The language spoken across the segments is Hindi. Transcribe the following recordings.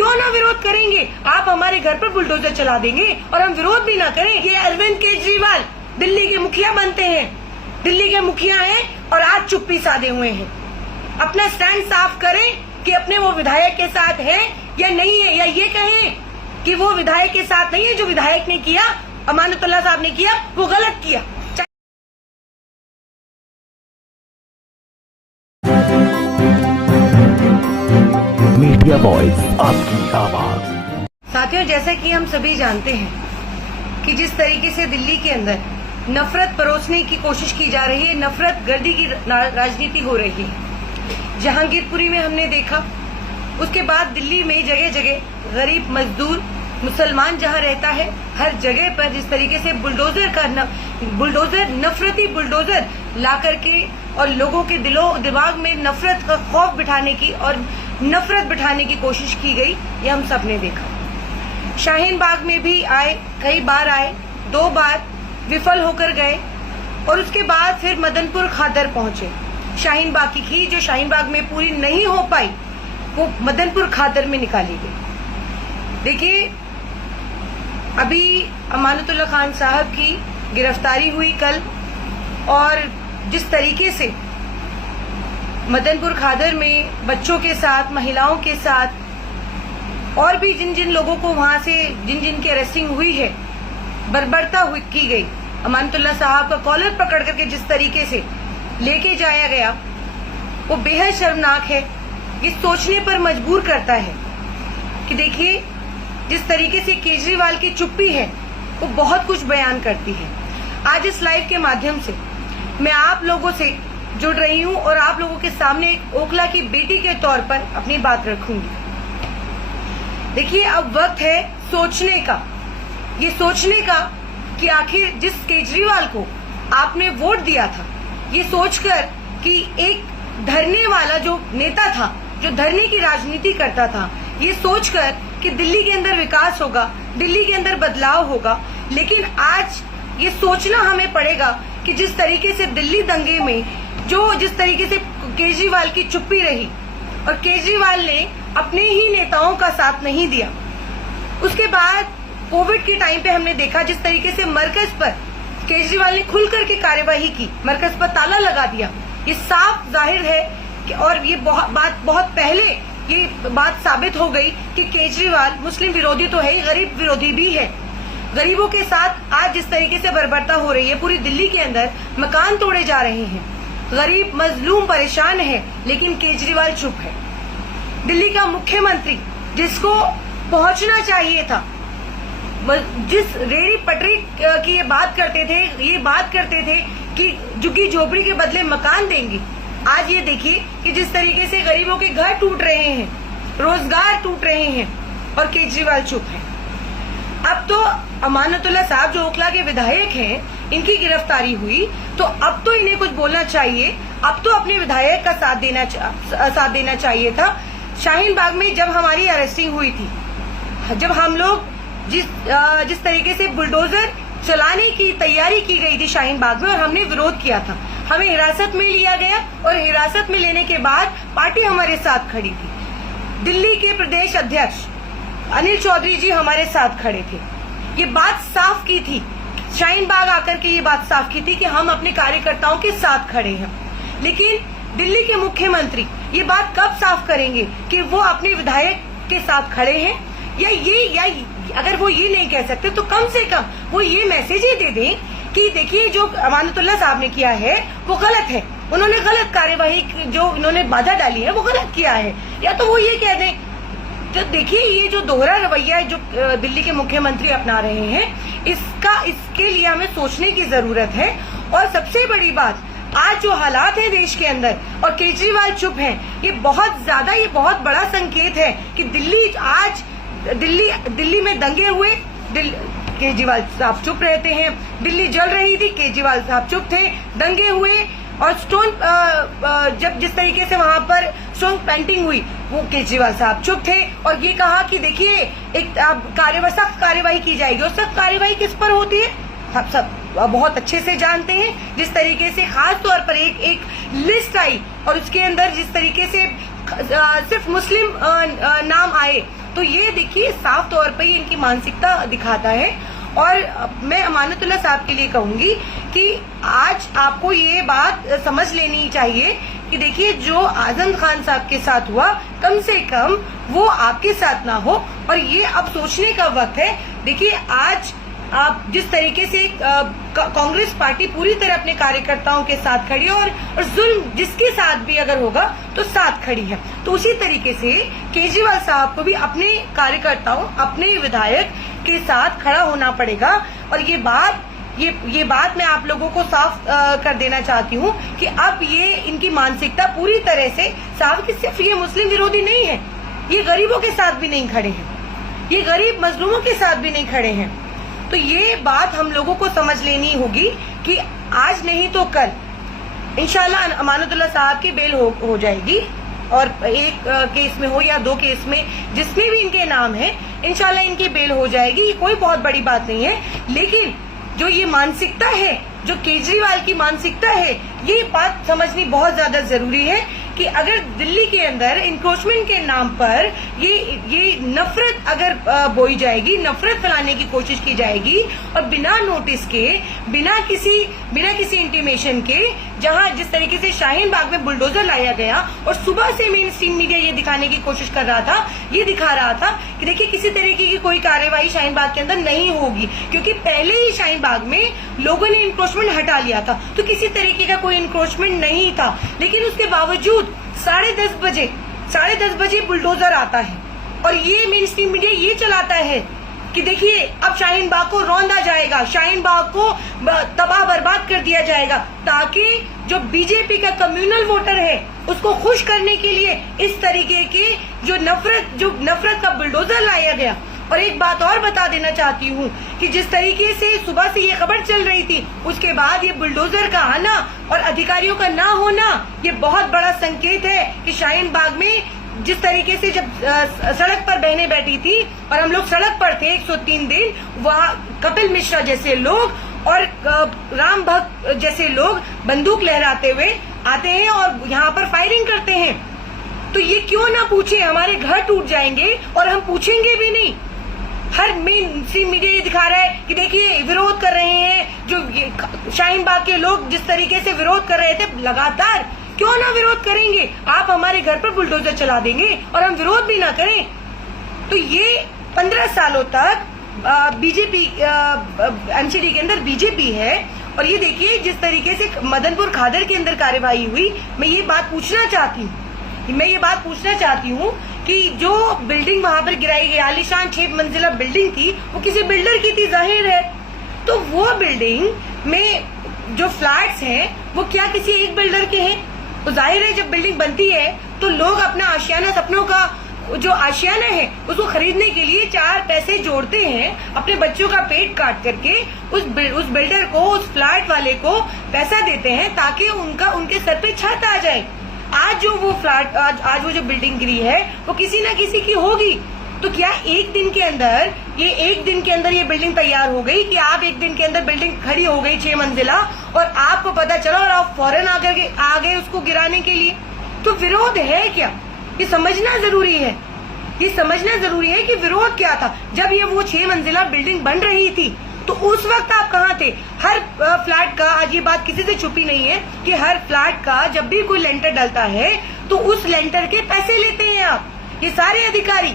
क्यों ना विरोध करेंगे? आप हमारे घर पर बुलडोजर चला देंगे और हम विरोध भी ना करें? ये अरविंद केजरीवाल दिल्ली के मुखिया बनते हैं, दिल्ली के मुखिया हैं और आज चुप्पी साधे हुए हैं। अपना स्टैंड साफ करें कि अपने वो विधायक के साथ है या नहीं है, या ये कहें कि वो विधायक के साथ नहीं है, जो विधायक ने किया, अमानतुल्लाह साहब ने किया, वो गलत किया। मीडिया वॉइस, आपकी आवाज। साथियों, जैसा कि हम सभी जानते हैं कि जिस तरीके से दिल्ली के अंदर नफरत परोसने की कोशिश की जा रही है, नफरत गर्दी की राजनीति हो रही है। जहांगीरपुरी में हमने देखा, उसके बाद दिल्ली में जगह जगह गरीब मजदूर मुसलमान जहां रहता है, हर जगह पर जिस तरीके से बुलडोजर नफरती बुलडोजर ला करके और लोगों के दिमाग में नफरत का खौफ बिठाने की और नफरत बिठाने की कोशिश की गई, ये हम सब ने देखा। शाहीन बाग में भी आए, कई बार आए, 2 बार विफल होकर गए और उसके बाद फिर मदनपुर खादर पहुंचे। शाहीन बाग की खीर जो शाहीन बाग में पूरी नहीं हो पाई, वो मदनपुर खादर में निकाली गई। देखिए, अभी अमानतुल्लाह खान साहब की गिरफ्तारी हुई कल, और जिस तरीके से मदनपुर खादर में बच्चों के साथ, महिलाओं के साथ और भी जिन जिन लोगों को वहां से जिन की अरेस्टिंग हुई है, बर्बरता की गई। अमानतुल्लाह साहब का कॉलर पकड़ करके जिस तरीके से लेके जाया गया, वो बेहद शर्मनाक है। ये सोचने पर मजबूर करता है कि देखिए, जिस तरीके से केजरीवाल की चुप्पी है वो बहुत कुछ बयान करती है। आज इस लाइव के माध्यम से मैं आप लोगों से जुड़ रही हूं और आप लोगों के सामने एक ओखला की बेटी के तौर पर अपनी बात रखूंगी। देखिए, अब वक्त है सोचने का, ये सोचने का कि आखिर जिस केजरीवाल को आपने वोट दिया था, ये सोचकर कि एक धरने वाला जो नेता था, जो धरने की राजनीति करता था, ये सोचकर कि दिल्ली के अंदर विकास होगा, दिल्ली के अंदर बदलाव होगा, लेकिन आज ये सोचना हमें पड़ेगा कि जिस तरीके से दिल्ली दंगे में जिस तरीके से केजरीवाल की चुप्पी रही और केजरीवाल ने अपने ही नेताओं का साथ नहीं दिया। उसके बाद कोविड के टाइम पे हमने देखा जिस तरीके से मरकज पर केजरीवाल ने खुलकर के कार्यवाही की, मरकज पर ताला लगा दिया। ये साफ जाहिर है कि, और ये बहुत पहले ये बात साबित हो गई कि केजरीवाल मुस्लिम विरोधी तो है ही, गरीब विरोधी भी है। गरीबों के साथ आज जिस तरीके से बर्बरता हो रही है, पूरी दिल्ली के अंदर मकान तोड़े जा रहे हैं, गरीब मजलूम परेशान है, लेकिन केजरीवाल चुप है। दिल्ली का मुख्यमंत्री जिसको पहुंचना चाहिए था, जिस रेडी पटरी की ये बात करते थे कि झुग्गी झोपड़ी के बदले मकान देंगे, आज ये देखिए कि जिस तरीके से गरीबों के घर टूट रहे हैं, रोजगार टूट रहे हैं और केजरीवाल चुप है। अब तो अमानतुल्लाह साहब जो ओखला के विधायक हैं, इनकी गिरफ्तारी हुई, तो अब तो इन्हें कुछ बोलना चाहिए, अब तो अपने विधायक का साथ देना चाहिए था। शाहीन बाग में जब हमारी अरेस्टिंग हुई थी, जब हम लोग जिस तरीके से बुलडोजर चलाने की तैयारी की गई थी शाहीन बाग में, और हमने विरोध किया था, हमें हिरासत में लिया गया और हिरासत में लेने के बाद पार्टी हमारे साथ खड़ी थी। दिल्ली के प्रदेश अध्यक्ष अनिल चौधरी जी हमारे साथ खड़े थे। ये बात साफ की थी, शाहीन बाग आकर के ये बात साफ की थी कि हम अपने कार्यकर्ताओं के साथ खड़े हैं। लेकिन दिल्ली के मुख्यमंत्री ये बात कब साफ करेंगे कि वो अपने विधायक के साथ खड़े हैं, या अगर वो ये नहीं कह सकते तो कम से कम वो ये मैसेज ही दे दें कि देखिए, जो अमानतुल्लाह साहब ने किया है वो गलत है, उन्होंने गलत कार्यवाही, जो उन्होंने बाधा डाली है वो गलत किया है, या तो वो ये कह दें। तो देखिए, ये जो दोहरा रवैया है जो दिल्ली के मुख्यमंत्री अपना रहे हैं, इसके लिए हमें सोचने की जरूरत है। और सबसे बड़ी बात, आज जो हालात है देश के अंदर और केजरीवाल चुप हैं, ये बहुत बड़ा संकेत है कि दिल्ली में दंगे हुए, केजरीवाल साहब चुप रहते हैं। दिल्ली जल रही थी, केजरीवाल साहब चुप थे, दंगे हुए, और जब जिस तरीके से वहां पर स्टोन पेंटिंग हुई, वो केजरीवाल साहब चुप थे और ये कहा कि देखिए, एक सख्त कार्यवाही की जाएगी। और सख्त कार्यवाही किस पर होती है, हम सब बहुत अच्छे से जानते हैं। जिस तरीके से खास तौर पर एक लिस्ट आई और उसके अंदर जिस तरीके से सिर्फ मुस्लिम नाम आए, तो ये देखिए साफ तौर पर इनकी मानसिकता दिखाता है। और मैं अमानतुल्लाह साहब के लिए कहूंगी कि आज आपको ये बात समझ लेनी चाहिए कि देखिए जो आजम खान साहब के साथ हुआ कम से कम वो आपके साथ ना हो। और ये अब सोचने का वक्त है। देखिए आज आप जिस तरीके से कांग्रेस पार्टी पूरी तरह अपने कार्यकर्ताओं के साथ खड़ी है और जुल्म जिसके साथ भी अगर होगा तो साथ खड़ी है, तो उसी तरीके से केजरीवाल साहब को भी अपने कार्यकर्ताओं अपने विधायक के साथ खड़ा होना पड़ेगा। और ये बात मैं आप लोगों को साफ कर देना चाहती हूँ कि अब ये इनकी मानसिकता पूरी तरह से साफ कि सिर्फ ये मुस्लिम विरोधी नहीं है, ये गरीबों के साथ भी नहीं खड़े हैं, ये गरीब मजलूमों के साथ भी नहीं खड़े हैं। तो ये बात हम लोगों को समझ लेनी होगी कि आज नहीं तो कल इंशाल्लाह अमानतुल्लाह साहब की बेल हो जाएगी। और एक केस में हो या 2 केस में जिसमें भी इनके नाम है इंशाल्लाह इनकी बेल हो जाएगी। ये कोई बहुत बड़ी बात नहीं है। लेकिन जो ये मानसिकता है, जो केजरीवाल की मानसिकता है, ये बात समझनी बहुत ज्यादा जरूरी है कि अगर दिल्ली के अंदर इंक्रोचमेंट के नाम पर ये नफरत अगर बोई जाएगी, नफरत फैलाने की कोशिश की जाएगी और बिना नोटिस के, बिना किसी इंटीमेशन के, जहां जिस तरीके से शाहीन बाग में बुलडोजर लाया गया और सुबह से मेन स्ट्रीम मीडिया ये दिखाने की कोशिश कर रहा था, ये दिखा रहा था कि देखिए किसी तरीके की कोई कार्यवाही शाहीन बाग के अंदर नहीं होगी, क्योंकि पहले ही शाहीन बाग में लोगों ने इंक्रोचमेंट हटा लिया था, तो किसी तरीके का कोई इंक्रोचमेंट नहीं था। लेकिन उसके बावजूद 10:30 बजे बुलडोजर आता है और ये मेन स्ट्रीम मीडिया ये चलाता है कि देखिए अब शाहीन बाग को रौंदा जाएगा, शाहीन बाग को तबाह बर्बाद कर दिया जाएगा, ताकि जो बीजेपी का कम्युनल वोटर है उसको खुश करने के लिए इस तरीके के जो नफरत का बुलडोजर लाया गया। और एक बात और बता देना चाहती हूँ कि जिस तरीके से सुबह से ये खबर चल रही थी, उसके बाद ये बुलडोजर का आना और अधिकारियों का ना होना, ये बहुत बड़ा संकेत है कि शाहीन बाग में जिस तरीके से जब सड़क पर बहनें बैठी थी और हम लोग सड़क पर थे 103 दिन, वहाँ कपिल मिश्रा जैसे लोग और राम भक्त जैसे लोग बंदूक लहराते हुए आते हैं और यहाँ पर फायरिंग करते हैं। तो ये क्यों ना पूछे, हमारे घर टूट जाएंगे और हम पूछेंगे भी नहीं। हर मेन स्ट्रीम मीडिया ये दिखा रहा है कि देखिए विरोध कर रहे हैं, जो शाहीन बाग के लोग जिस तरीके से विरोध कर रहे थे लगातार, क्यों ना विरोध करेंगे। आप हमारे घर पर बुलडोजर चला देंगे और हम विरोध भी ना करें। तो ये 15 सालों तक बीजेपी एमसीडी के अंदर बीजेपी है। और ये देखिए जिस तरीके से मदनपुर खादर के अंदर कार्यवाही हुई, मैं ये बात पूछना चाहती हूँ कि जो बिल्डिंग वहां पर गिराई गई, आलीशान 6 मंजिला बिल्डिंग थी, वो किसी बिल्डर की थी जाहिर है। तो वो बिल्डिंग में जो फ्लैट्स हैं वो क्या किसी एक बिल्डर के हैं? तो जाहिर है जब बिल्डिंग बनती है तो लोग अपना आशियाना, सपनों का जो आशियाना है उसको खरीदने के लिए 4 पैसे जोड़ते हैं, अपने बच्चों का पेट काट करके उस बिल्डर को, उस फ्लैट वाले को पैसा देते हैं ताकि उनके सर पे छत आ जाए। आज जो वो फ्लैट, आज वो जो बिल्डिंग गिरी है वो किसी ना किसी की होगी। तो क्या एक दिन के अंदर ये बिल्डिंग तैयार हो गई कि आप एक दिन के अंदर बिल्डिंग खड़ी हो गई 6 मंजिला और आपको पता चला और आप फौरन आ गए उसको गिराने के लिए? तो विरोध है क्या, ये समझना जरूरी है। ये समझना जरूरी है कि विरोध क्या था। जब ये वो 6 मंजिला बिल्डिंग बन रही थी तो उस वक्त आप कहाँ थे? हर फ्लैट का, आज ये बात किसी से छुपी नहीं है कि हर फ्लैट का जब भी कोई लेंटर डलता है तो उस लेंटर के पैसे लेते हैं आप, ये सारे अधिकारी।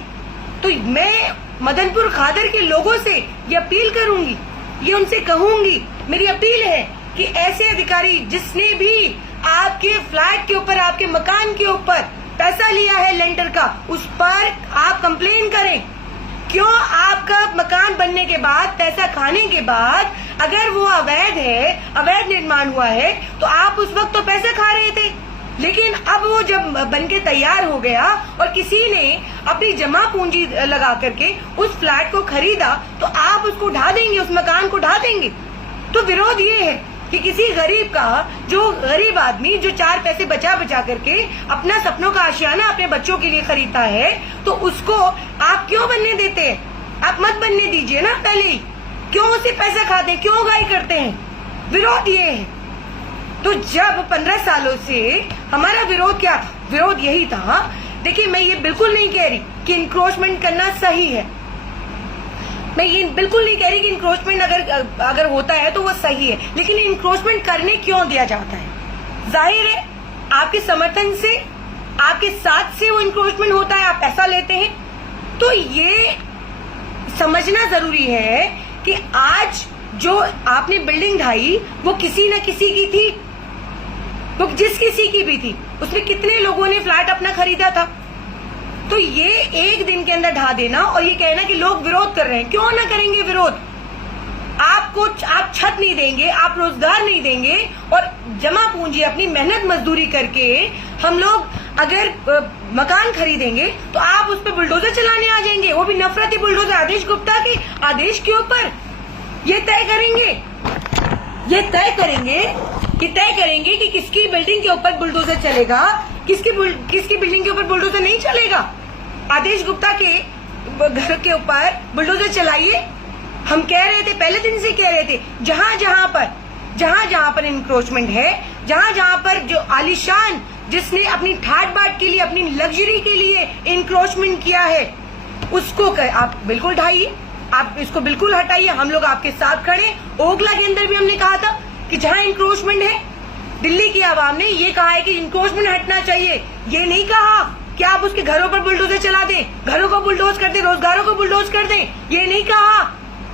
तो मैं मदनपुर खादर के लोगों से ये अपील करूंगी, ये उनसे कहूंगी, मेरी अपील है कि ऐसे अधिकारी जिसने भी आपके फ्लैट के ऊपर, आपके मकान के ऊपर पैसा लिया है लेंटर का, उस पर आप कंप्लेन करें। क्यों आपका मकान बनने के बाद, पैसा खाने के बाद, अगर वो अवैध है, अवैध निर्माण हुआ है, तो आप उस वक्त तो पैसा खा रहे थे, लेकिन अब वो जब बनके तैयार हो गया और किसी ने अपनी जमा पूंजी लगा करके उस फ्लैट को खरीदा, तो आप उसको ढा देंगे, उस मकान को ढा देंगे। तो विरोध ये है कि किसी गरीब का, जो गरीब आदमी जो 4 पैसे बचा करके अपना सपनों का आशियाना अपने बच्चों के लिए खरीदता है, तो उसको आप क्यों बनने देते हैं? आप मत बनने दीजिए ना पहले ही। क्यों उसे पैसा खाते हैं, क्यों गाय करते हैं? विरोध ये है। तो जब 15 सालों से हमारा विरोध क्या था? विरोध यही था। देखिए मैं ये बिल्कुल नहीं कह रही कि इंक्रोचमेंट करना सही है। मैं ये बिल्कुल नहीं कह रही कि इंक्रोचमेंट अगर होता है तो वो सही है, लेकिन इंक्रोचमेंट करने क्यों दिया जाता है? जाहिर है आपके समर्थन से, आपके साथ से वो इंक्रोचमेंट होता है, आप पैसा लेते हैं। तो ये समझना जरूरी है कि आज जो आपने बिल्डिंग ढाई वो किसी न किसी की थी, वो जिस किसी की भी थी, उसमें कितने लोगों ने फ्लैट अपना खरीदा था। तो ये एक दिन के अंदर ढा देना और ये कहना कि लोग विरोध कर रहे हैं, क्यों ना करेंगे विरोध? आप छत नहीं देंगे, आप रोजगार नहीं देंगे, और जमा पूंजी अपनी मेहनत मजदूरी करके हम लोग अगर मकान खरीदेंगे तो आप उस पर बुलडोजर चलाने आ जाएंगे, वो भी नफरती बुलडोजर आदेश गुप्ता के आदेश के ऊपर। ये तय करेंगे कि किसकी बिल्डिंग के ऊपर बुलडोजर चलेगा, किसकी बिल्डिंग के ऊपर बुलडोजर नहीं चलेगा। आदेश गुप्ता के घर के ऊपर बुलडोजर चलाइए। हम कह रहे थे, पहले दिन से कह रहे थे, जहां जहां पर इंक्रोचमेंट है, जहां पर जो आलिशान, जिसने अपनी ठाट बाट के लिए, अपनी लग्जरी के लिए इंक्रोचमेंट किया है, उसको आप बिल्कुल ढाइए, आप इसको बिल्कुल हटाइए। हम लोग आपके साथ खड़े। ओखला के अंदर भी हमने कहा था कि जहां इंक्रोचमेंट है, दिल्ली की आवाम ने ये कहा है कि इंक्रोचमेंट हटना चाहिए। ये नहीं कहा कि आप उसके घरों पर बुलडोजर चला दें, घरों को बुलडोज कर दें, रोजगारों को बुलडोज कर दें। ये नहीं कहा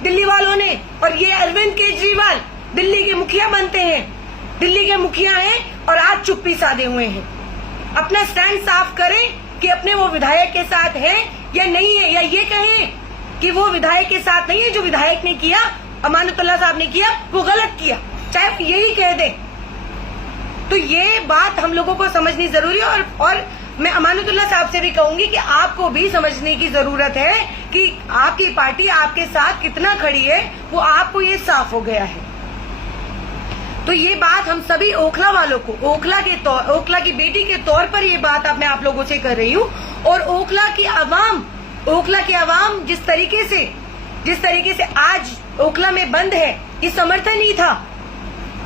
दिल्ली वालों ने। और ये अरविंद केजरीवाल दिल्ली के मुखिया बनते हैं, दिल्ली के मुखिया हैं और आज चुप्पी साधे हुए हैं। अपना स्टैंड साफ करें कि अपने वो विधायक के साथ है या नहीं है, या ये कहें कि वो विधायक के साथ नहीं है, जो विधायक ने किया, अमानतुल्लाह साहब ने किया, वो गलत किया, चाहे आप यही कह दें। तो ये बात हम लोगों को समझनी जरूरी है। और मैं अमानतुल्लाह साहब से भी कहूंगी कि आपको भी समझने की जरूरत है कि आपकी पार्टी आपके साथ कितना खड़ी है, वो आपको ये साफ हो गया है। तो ये बात हम सभी ओखला वालों को, ओखला की बेटी के तौर पर ये बात मैं आप लोगों से कर रही हूँ। और ओखला की आवाम जिस तरीके से आज ओखला में बंद है, ये समर्थन ही था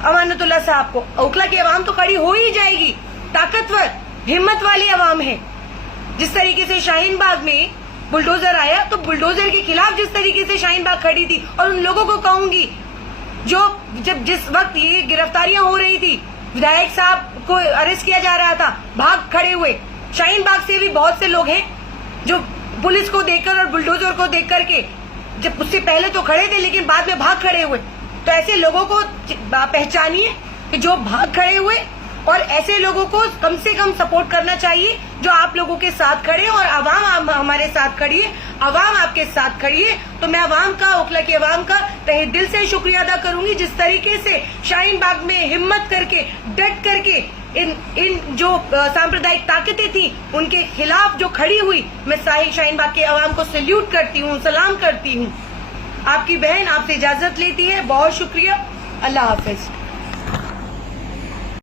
अमानतुल्लाह साहब को। ओखला की आवाम तो खड़ी हो ही जाएगी, ताकतवर हिम्मत वाली आवाम है। जिस तरीके से शाहीन बाग में बुलडोजर आया, तो बुलडोजर के खिलाफ जिस तरीके से शाहीन बाग खड़ी थी, और उन लोगों को कहूंगी जिस वक्त ये गिरफ्तारियां हो रही थी, विधायक साहब को अरेस्ट किया जा रहा था, भाग खड़े हुए। शाहीन बाग से भी बहुत से लोग हैं जो पुलिस को देखकर और बुलडोजर को देख करके, जब उससे पहले तो खड़े थे लेकिन बाद में भाग खड़े हुए। तो ऐसे लोगों को पहचानिए कि जो भाग खड़े हुए, और ऐसे लोगों को कम से कम सपोर्ट करना चाहिए जो आप लोगों के साथ खड़े। और आवाम हमारे साथ खड़ी है, आवाम आपके साथ खड़ी है। तो मैं आवाम का, ओखला की आवाम का तहे दिल से शुक्रिया अदा करूंगी, जिस तरीके से शाहीन बाग में हिम्मत करके, डट करके इन जो सांप्रदायिक ताकतें थी उनके खिलाफ जो खड़ी हुई। मैं शाहीन बाग के आवाम को सैल्यूट करती हूँ, सलाम करती हूँ। आपकी बहन आपसे इजाजत लेती है। बहुत शुक्रिया। अल्लाह हाफिज।